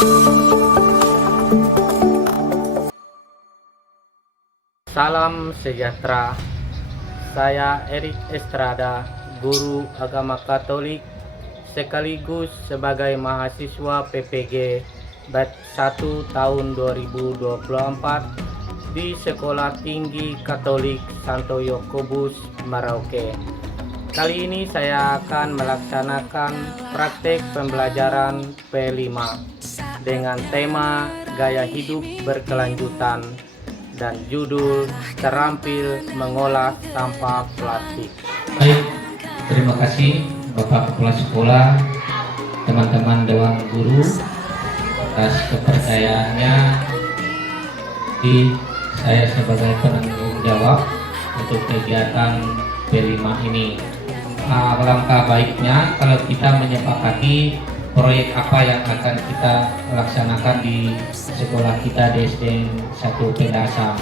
Salam sejahtera. Saya Erik Estrada, guru agama Katolik sekaligus sebagai mahasiswa PPG batch 1 tahun 2024 di Sekolah Tinggi Katolik Santo Yakobus Merauke. Kali ini saya akan melaksanakan praktek pembelajaran P5 dengan tema gaya hidup berkelanjutan dan judul terampil mengolah sampah plastik. Baik, terima kasih Bapak Kepala Sekolah, teman-teman Dewan Guru atas kepercayaannya di saya sebagai penanggung jawab untuk kegiatan P5 ini. Alangkah baiknya kalau kita menyepakati proyek apa yang akan kita laksanakan di sekolah kita di SD 1 Pendasam.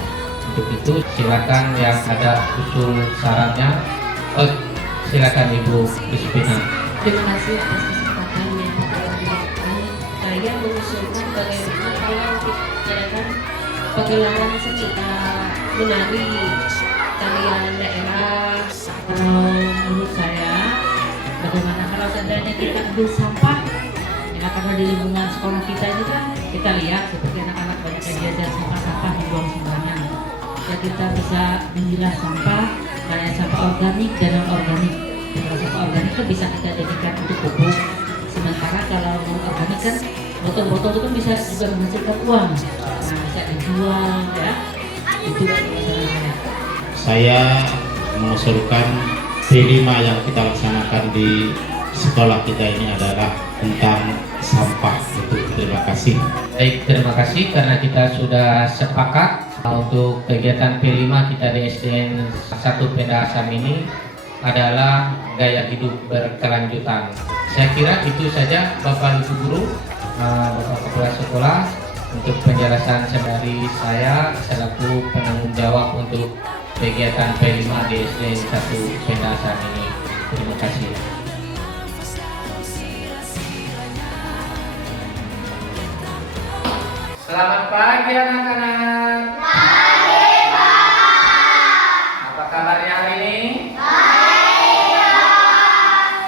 Untuk itu silakan yang ada usul sarannya. Silakan Ibu Crispina. Terima kasih atas kesempatan yang diberikan. Saya mengusulkan bagaimana kalau diadakan pagelaran seni menari tarian daerah. Menurut saya, bagaimana kalau seandainya kita ambil sampah, ya, karena di lingkungan sekolah kita ini kan kita lihat seperti anak-anak banyak yang diajar sampah dibuang sembarangan. Ya, kita bisa memilah sampah, kayak sampah organik dan non organik. Kalau sampah organik itu bisa kita jadikan untuk pupuk. Sementara kalau non organik kan botol-botol itu kan bisa juga menghasilkan uang. Nah, bisa dijual ya. Itu masalahnya. Saya mengusulkan P5 yang kita laksanakan di sekolah kita ini adalah tentang sampah. Terima kasih. Baik, terima kasih karena kita sudah sepakat untuk kegiatan P5 kita di SDN 1 Pendasam ini adalah gaya hidup berkelanjutan. Saya kira itu saja Bapak Ibu Guru, Bapak Kepala Sekolah untuk penjelasan dari saya selaku penanggung jawab untuk kegiatan P5 di SDN 1 Pendasam ini. Terima kasih. Selamat pagi anak-anak. Pagi, Pak. Apa kabarnya hari ini? Baik.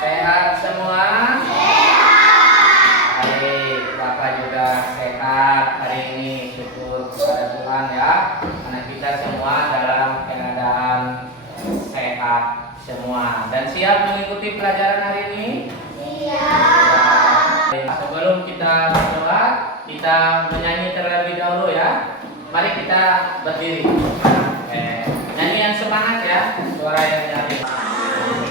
Sehat semua? Sehat. Baik, Bapak juga sehat hari ini. Syukur kepada Tuhan ya. Karena kita semua dalam keadaan sehat semua. Dan siap mengikuti pelajaran hari ini? Siap. Sebelum kita berdoa, kita menyanyi terlebih dahulu ya. Mari kita berdiri. Nyanyian semangat ya, suara yang nyanyi.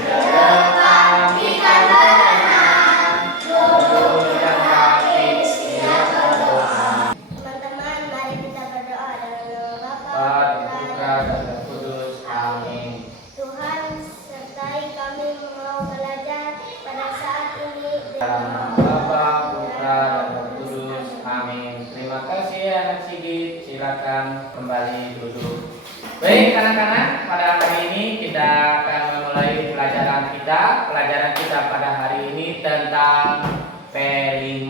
Depan kita berenang, goyang kaki, siap berdoa. Teman-teman, mari kita berdoa dengan nama Bapa, Putra dan Roh Kudus. Amin. Tuhan sertai kami mau belajar pada saat ini. Dalam nama Bapa, Putra dan Roh Kudus. Amin. Terima kasih anak Sigit. Silakan kembali duduk. Baik anak-anak, pada hari ini kita akan memulai pelajaran kita. Pelajaran kita pada hari ini tentang P5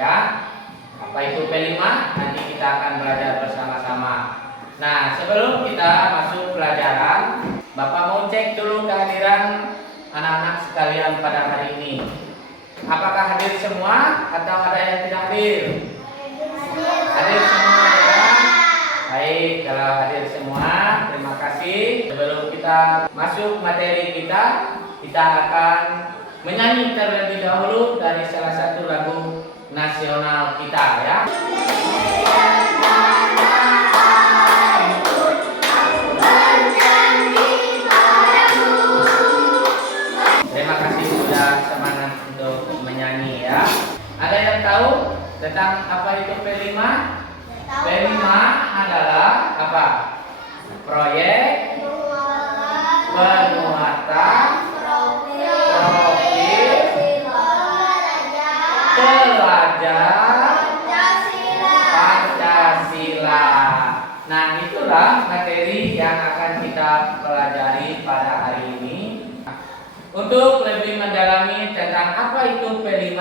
ya. Apa itu P5? Nanti kita akan belajar bersama-sama. Nah, sebelum kita masuk pelajaran, Bapak mau cek dulu kehadiran anak-anak sekalian pada hari ini. Apakah hadir semua atau ada yang tidak hadir? Hadir semua ya. Baik, kalau hadir semua, terima kasih. Sebelum kita masuk materi kita akan menyanyi terlebih dahulu dari salah satu lagu nasional kita ya. Terima kasih sudah semangat untuk menyanyi ya. Ada yang tahu tentang apa itu P5? P5 adalah apa? Proyek penguatan profil pelajar Pancasila. Nah, itulah materi yang akan kita pelajari pada hari ini. Untuk lebih mendalami tentang apa itu P5,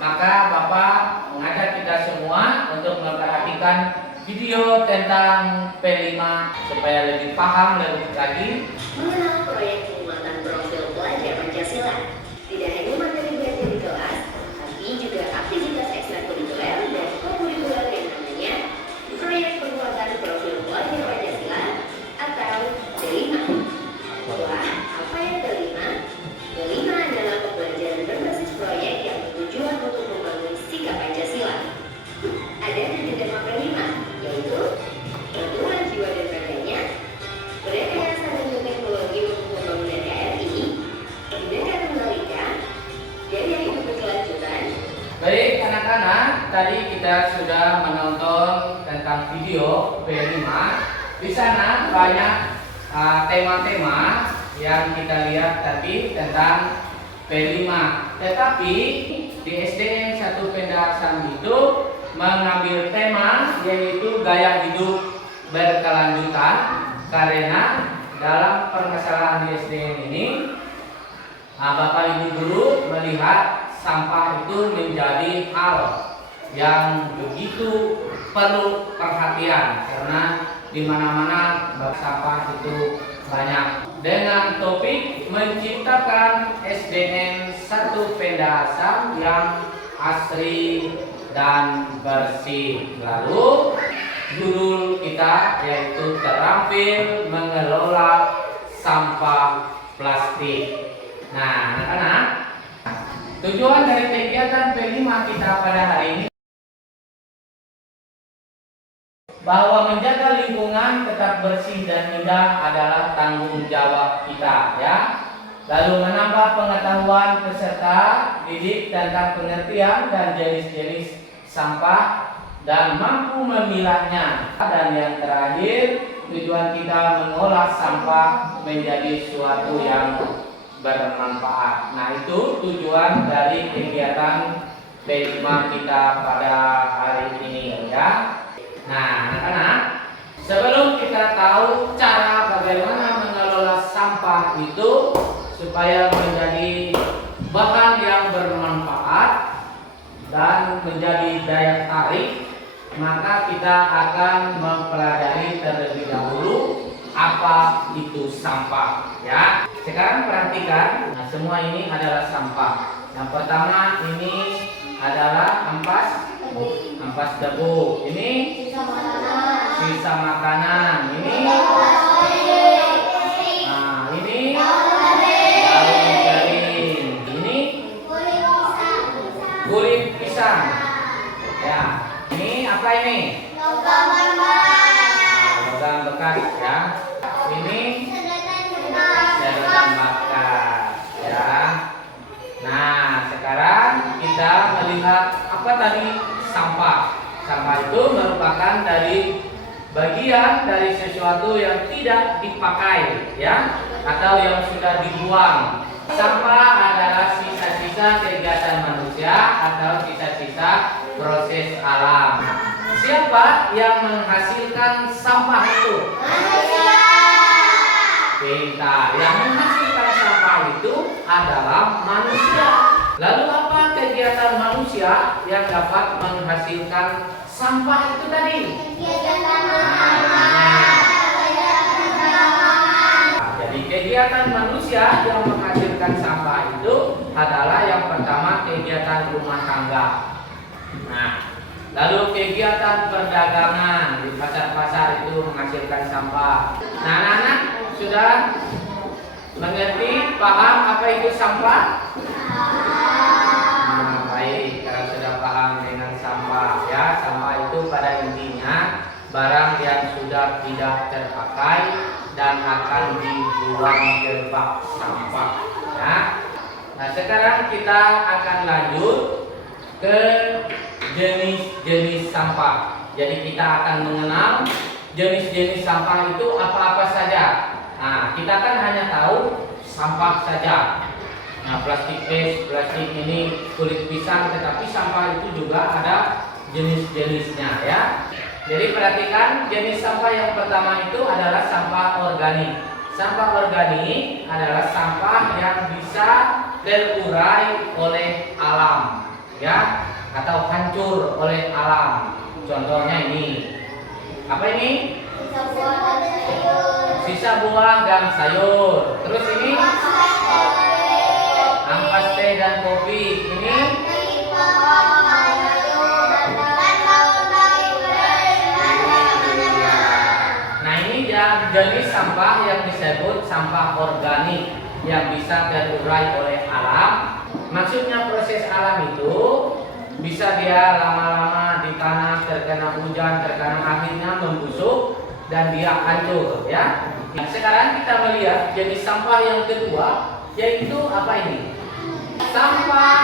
maka Bapak mengajak kita semua untuk memperhatikan video tentang P5 supaya lebih paham lebih lagi mengenal proyek penguatan profil pelajar Pancasila. Tidak hanya materi belajar di kelas, tapi juga aktivitas ekstrakurikuler dan kokurikuler yang namanya proyek penguatan profil pelajar Pancasila atau P5. Wah, apa ya P5? P5 adalah pembelajaran berbasis proyek yang bertujuan untuk membangun sikap Pancasila. Ada 7 tema P5, yaitu pertumbuhan jiwa dan raganya, rekayasa dan teknologi untuk membangun NKRI, Bhinneka Tunggal Ika, gaya hidup berkelanjutan. Baik anak-anak, tadi kita sudah menonton tentang video P5. Di sana banyak tema-tema yang kita lihat tadi tentang P5. Tetapi di SDN 1 Penda Asam itu mengambil tema yaitu gaya hidup berkelanjutan, karena dalam permasalahan di SDN ini Bapak Ibu guru melihat sampah itu menjadi hal yang begitu perlu perhatian karena di mana-mana sampah itu banyak. Dengan topik menciptakan SDN 1 Penda Asam yang asri dan bersih. Lalu judul kita yaitu terampil mengelola sampah plastik. Nah, anak-anak, tujuan dari kegiatan P5 kita pada hari ini bahwa menjaga lingkungan tetap bersih dan indah adalah tanggung jawab kita, ya. Lalu menambah pengetahuan peserta didik tentang pengertian dan jenis-jenis sampah dan mampu memilahnya. Dan yang terakhir, tujuan kita mengolah sampah menjadi suatu yang bermanfaat. Nah, itu tujuan dari kegiatan P5 kita pada hari ini, ya. Nah, anak-anak, sebelum kita tahu cara bagaimana mengelola sampah itu supaya menjadi bahan yang bermanfaat dan menjadi daya tarik, maka kita akan mempelajari terlebih dahulu apa itu sampah, ya. Sekarang perhatikan, nah semua ini adalah sampah. Yang pertama ini adalah ampas debu. Ini sisa makanan. Ini ini daun kering. Ini kulit pisang. Ya. Ini apa ini? Logam bekas, ya. Ini sedotan bekas, ya. Nah, sekarang kita melihat apa tadi? Sampah. Sampah itu merupakan dari bagian dari sesuatu yang tidak dipakai, ya, atau yang sudah dibuang. Sampah adalah sisa-sisa kegiatan manusia atau sisa-sisa proses alam. Siapa yang menghasilkan sampah itu? Manusia. Pintar. Yang menghasilkan sampah itu adalah manusia. Lalu apa kegiatan manusia yang dapat menghasilkan sampah itu tadi? Jadi kegiatan manusia yang menghasilkan sampah itu adalah yang pertama kegiatan rumah tangga. Nah, lalu kegiatan perdagangan di pasar-pasar itu menghasilkan sampah. Nah, anak-anak sudah mengerti, paham apa itu sampah? Baik, kalau sudah paham dengan sampah, ya, sampah itu pada intinya barang yang sudah tidak terpakai dan akan dibuang ke bak sampah, ya. Nah, sekarang kita akan lanjut ke jenis-jenis sampah. Jadi kita akan mengenal jenis-jenis sampah itu apa-apa saja. Nah, kita kan hanya tahu sampah saja. Nah, plastik es, plastik ini, kulit pisang, tetapi sampah itu juga ada jenis-jenisnya, ya. Jadi perhatikan, jenis sampah yang pertama itu adalah sampah organik. Sampah organik adalah sampah yang bisa terurai oleh alam. ya, atau hancur oleh alam. Contohnya ini. Apa ini? Sisa buah dan sayur. Terus ini ampas teh dan kopi. Ini nah ini jenis sampah yang disebut sampah organik yang bisa terurai oleh alam. Maksudnya proses alam itu bisa dia lama-lama di tanah terkena hujan, terkena anginnya membusuk dan dia hancur, ya. Nah, sekarang kita melihat jenis sampah yang kedua, yaitu apa ini? Sampah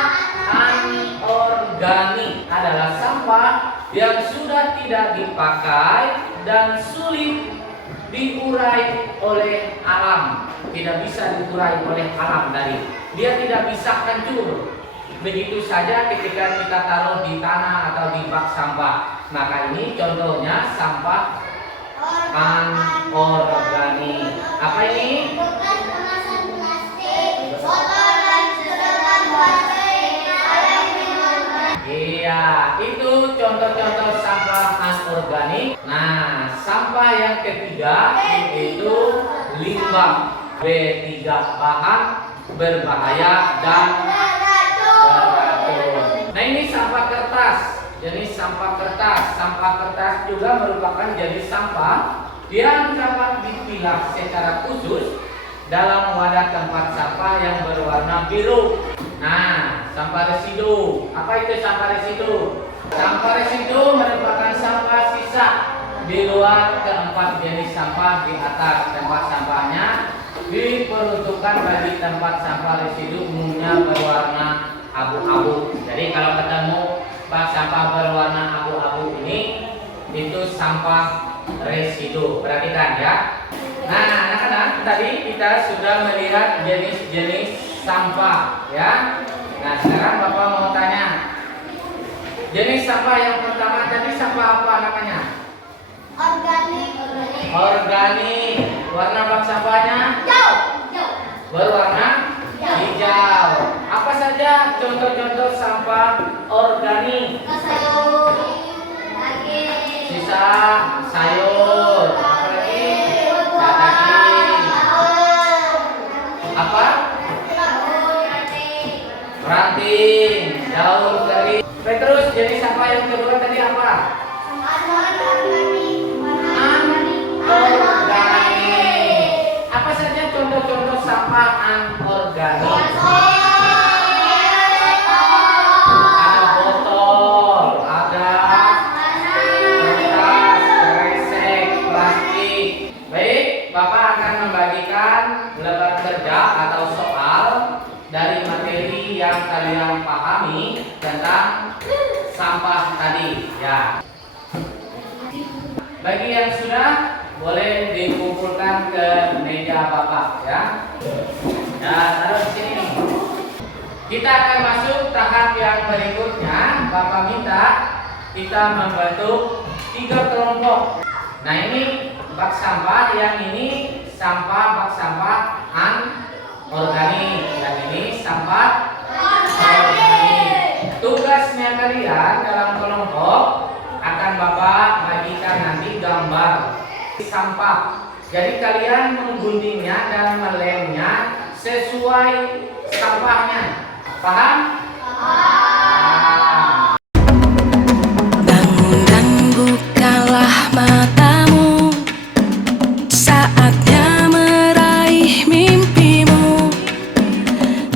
anorganik adalah sampah yang sudah tidak dipakai dan sulit diurai oleh alam. Tidak bisa diurai oleh alam tadi. Dia tidak bisa hancur begitu saja ketika kita taruh di tanah atau di bak sampah. Maka ini contohnya sampah anorganik. Apa ini? Bekas kemasan plastik, botol dan sedotan plastik, air minum. Iya, itu contoh-contoh sampah anorganik. Nah, sampah yang ketiga yaitu limbah B3, bahan berbahaya dan beracun. Nah, ini sampah kertas. Jenis sampah kertas. Sampah kertas juga merupakan jenis sampah yang dapat dipilah secara khusus dalam wadah tempat sampah yang berwarna biru. Nah, sampah residu. Apa itu sampah residu? Sampah residu merupakan sampah sisa di luar keempat jenis sampah di atas. Tempat sampahnya diperuntukkan bagi tempat sampah residu umumnya berwarna abu-abu. Jadi kalau ketemu bak sampah berwarna abu-abu ini, itu sampah residu. Perhatikan ya. Nah, anak-anak, tadi kita sudah melihat jenis-jenis sampah ya. Nah, sekarang Bapak mau tanya, jenis sampah yang pertama tadi sampah apa namanya? Organik. Organik. Warna bak sampahnya berwarna hijau. Apa saja contoh-contoh sampah organik? Sayur, Sisa sayur. Apa lagi? Daging. Apa? Ranting, daun kering. Terus jenis sampah yang kedua tadi apa? Anorganik. Apa saja contoh-contoh sampah anorganik? Ada botol, ada kertas, kresek, plastik. Baik, Bapak akan membagikan lembar kerja atau soal dari materi yang kalian pahami tentang sampah tadi, ya. Bagi yang sudah, boleh dikumpulkan ke meja Bapak, ya. Nah, taruh di sini nih. Kita akan masuk tahap yang berikutnya. Bapak minta kita membentuk 3 kelompok. Nah, ini bak sampah, yang ini bak sampah anorganik, yang ini sampah organik. Tugasnya kalian dalam kelompok akan Bapak bagikan nanti gambar sampah. Jadi kalian mengguntingnya dan melemnya sesuai sampahnya. Paham? Paham. Bangun dan bukalah matamu, saatnya meraih mimpimu.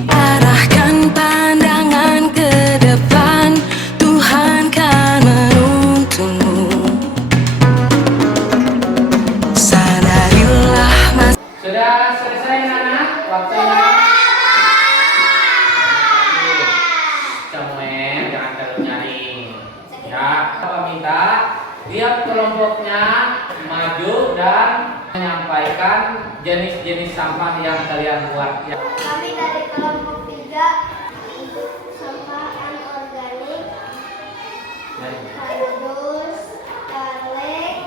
Arahkan pandangan ke depan, Tuhan kan menuntunmu. Sadarilah Sudah selesai anak-anak? Waktunya. Cemen, jangan terlalu nyaring. Ya, Bapak minta tiap kelompoknya maju dan menyampaikan jenis-jenis sampah yang kalian buat. Ya. Kami dari kelompok 3 sampah anorganik, kardus, kaleng,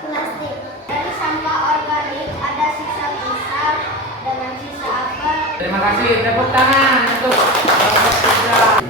plastik. Dari sampah organik ada sisa pisang dengan sisa apel. Terima kasih, tepuk tangan untuk kelompok 3.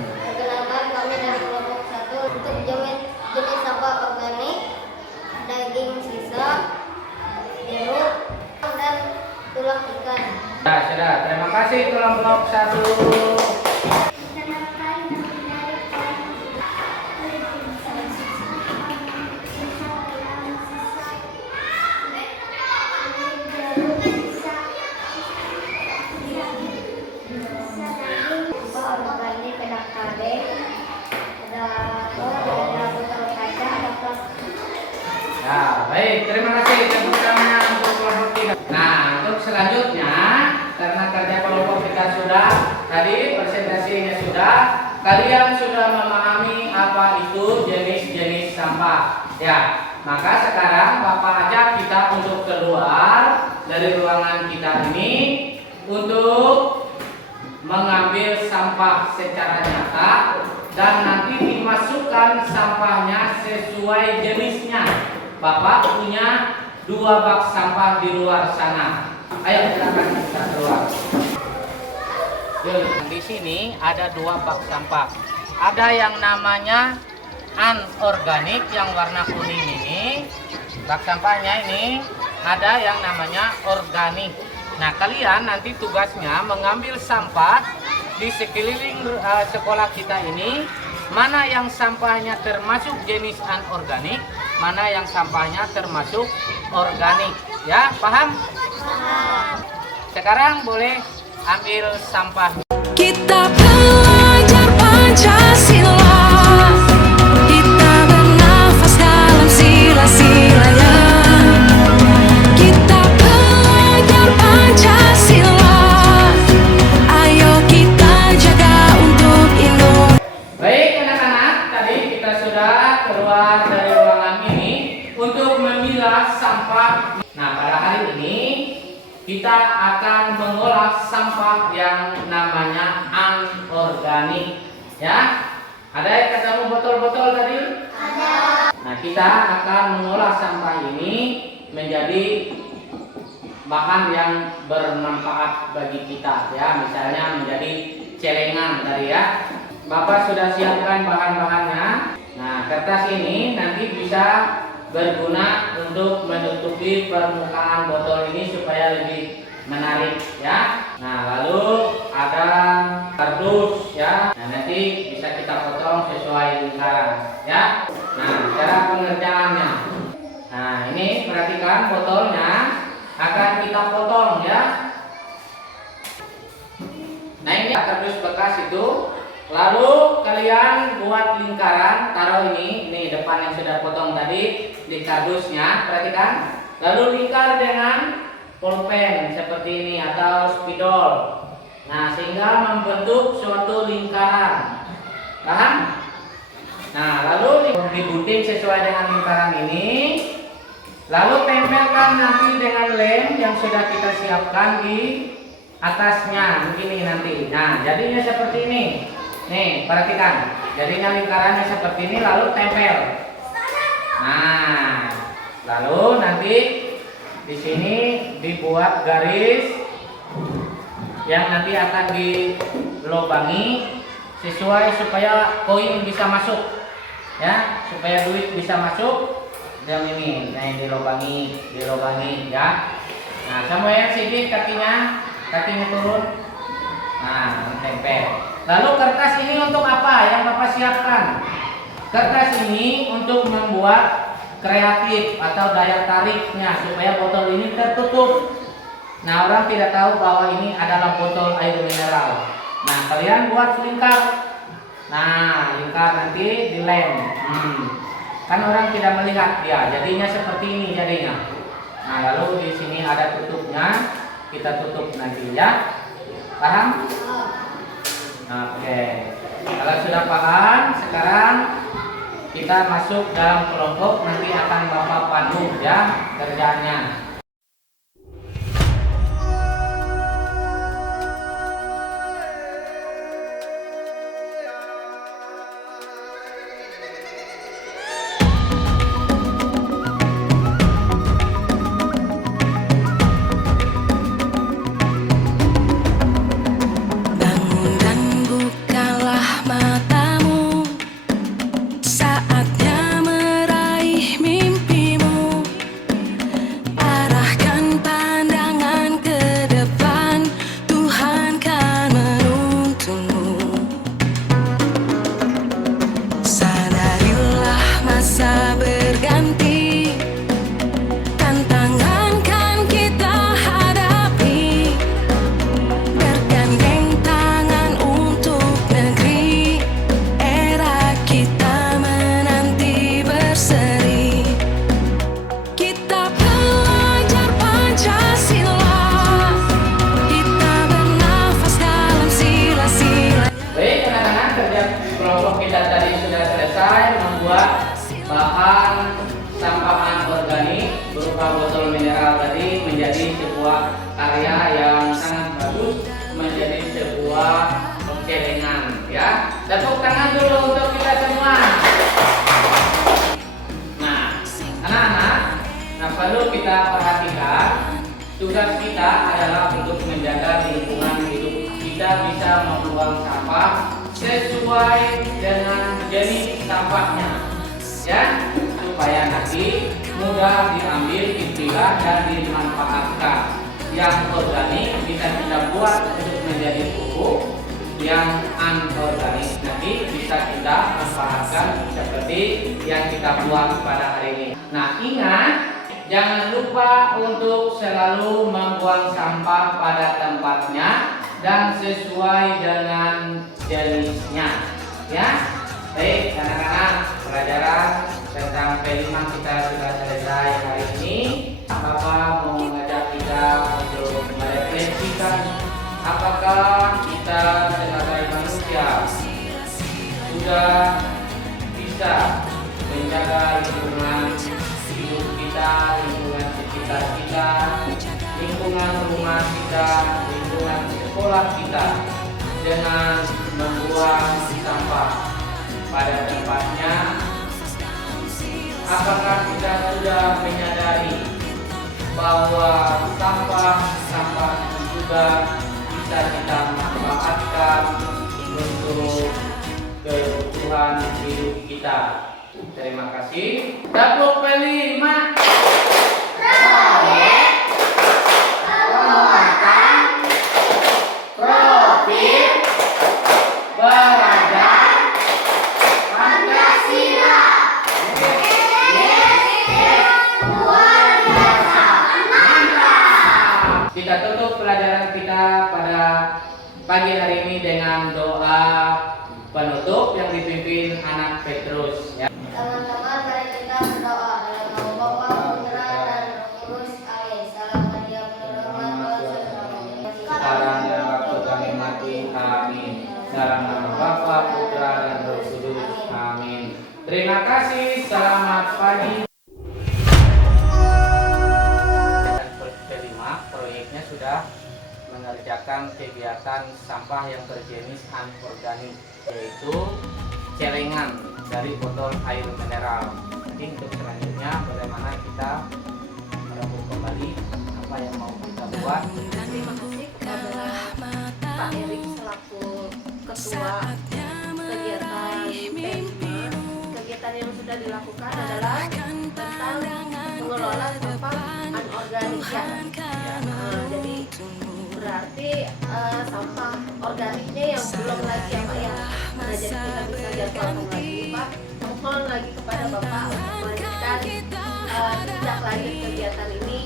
kaleng, ada botol kaca, ada plastik. Ya, baik. Terima kasih tepuk tangan untuk kelompok kita. Nah, untuk selanjutnya, karena kerja kelompok kita sudah, tadi presentasinya sudah, kalian sudah memahami apa itu jenis-jenis sampah. Ya, maka sekarang Bapak ajak kita untuk keluar dari ruangan kita ini untuk mengambil sampah secara nyata dan nanti dimasukkan sampahnya sesuai jenisnya. Bapak punya 2 bak sampah di luar sana. Ayo silakan kita keluar. Di sini ada 2 bak sampah. Ada yang namanya anorganik yang warna kuning ini. Bak sampahnya ini ada yang namanya organik. Nah, kalian nanti tugasnya mengambil sampah di sekeliling sekolah kita ini. Mana yang sampahnya termasuk jenis anorganik, mana yang sampahnya termasuk organik. Ya, paham? Sekarang boleh ambil sampah. Kita belajar Pancasila, kita bernafas dalam sila-silanya. Kita belajar Pancasila, ayo kita jaga untuk Indonesia. Baik anak-anak, tadi kita sudah keluar dari ruangan ini untuk memilah sampah. Nah, pada hari ini kita akan mengolah sampah yang namanya anorganik. Ya, ada yang ketemu botol-botol tadi? Ada. Nah, kita akan mengolah sampah ini menjadi bahan yang bermanfaat bagi kita. Ya, misalnya menjadi celengan tadi ya. Bapak sudah siapkan bahan-bahannya. Nah, kertas ini nanti bisa berguna untuk menutupi permukaan botol ini supaya lebih menarik ya. Nah, lalu ada kardus ya. Nah, nanti bisa kita potong sesuai lingkaran ya. Nah, cara pengerjaannya. Nah, ini perhatikan botolnya akan kita potong ya. Nah, ini kardus bekas itu. Lalu kalian buat lingkaran, taruh ini depan yang sudah potong tadi di kardusnya, perhatikan. Lalu lingkar dengan pulpen seperti ini atau spidol. Nah, sehingga membentuk suatu lingkaran. Paham? Nah, lalu digunting sesuai dengan lingkaran ini. Lalu tempelkan nanti dengan lem yang sudah kita siapkan di atasnya begini nanti. Nah, jadinya seperti ini. Nih, perhatikan. Jadinya lingkarannya seperti ini lalu tempel. Nah, lalu nanti di sini dibuat garis yang nanti akan dilubangi sesuai supaya koin bisa masuk. Ya, supaya duit bisa masuk. Yang ini, nah dilubangi ya. Nah, sama yang sedikit kakinya turun. Nah, tempel. Lalu kertas ini untuk apa yang Bapak siapkan? Kertas ini untuk membuat kreatif atau daya tariknya supaya botol ini tertutup. Nah, orang tidak tahu bahwa ini adalah botol air mineral. Nah, kalian buat lingkar. Nah, lingkar nanti dilem. Kan orang tidak melihat dia, jadinya seperti ini jadinya. Nah, lalu di sini ada tutupnya, kita tutup nanti ya. Paham? Oke. Kalau sudah paham, sekarang kita masuk dalam kelompok, nanti akan Bapak pandu ya kerjanya. Bangun dan bukalah matamu, saatnya meraih mimpimu. Arahkan pandangan ke depan, Tuhan kan menuntunmu. Sadarilah masa berganti, tantangan kan kita hadapi. Bergandeng tangan untuk negeri, kerja kelompok kita tadi sudah selesai membuat bahan sampah anorganik berupa botol mineral tadi menjadi sebuah karya yang sangat bagus, menjadi sebuah celengan ya. Tepuk tangan dulu untuk kita semua. Nah, anak-anak, perlu kita perhatikan tugas kita adalah untuk menjaga lingkungan hidup kita bisa membuang sampah sesuai dengan jenis sampahnya ya, supaya nanti mudah diambil, dipilah dan dimanfaatkan. Yang organik bisa kita buat untuk menjadi pupuk, yang anorganik nanti bisa kita manfaatkan seperti yang kita buat pada hari ini. Nah, ingat, jangan lupa untuk selalu membuang sampah pada tempatnya dan sesuai dengan jenisnya ya. Baik anak-anak, pelajaran tentang P5 kita sudah selesai hari ini. Bapak mau mengajak kita untuk merefleksikan apakah kita sebagai manusia sudah bisa menjaga lingkungan hidup kita, lingkungan sekitar kita, lingkungan rumah kita, lingkungan sekolah kita dengan membuang sampah pada tempatnya. Apakah kita sudah menyadari bahwa sampah juga bisa kita manfaatkan untuk kebutuhan hidup kita? Terima kasih. Tepuk P5. Proyek penguatan profil belajar Pancasila. Luar biasa. Mantap. Kita tutup pelajaran kita pada pagi hari ini dengan doa penutup yang dipimpin anak Petrus ya. Teman-teman, mari kita berdoa dalam nama Bapa, Putra, dan Roh Kudus. Amin. Salam hadiah penerima Tuhan. Sekarang dan waktu kami mati. Amin. Dalam nama Bapa, Putra, dan Roh Kudus. Amin. Terima kasih. Selamat pagi. Kelima, proyeknya sudah mengerjakan kegiatan sampah yang berjenis anorganik, yaitu celengan dari botol air mineral. Jadi untuk selanjutnya bagaimana kita merebut kembali apa yang mau kita buat. Terima kasih kepada Pak Erik selaku ketua kegiatan P5. Kegiatan yang sudah dilakukan adalah tentang mengelola sampah anorganik ya. Jadi berarti sampah organiknya yang belum lagi apa ya. Nah, jadi kita bisa jadwalkan lagi Pak. Mohon lagi kepada Bapak untuk melanjutkan tindak lanjut kegiatan ini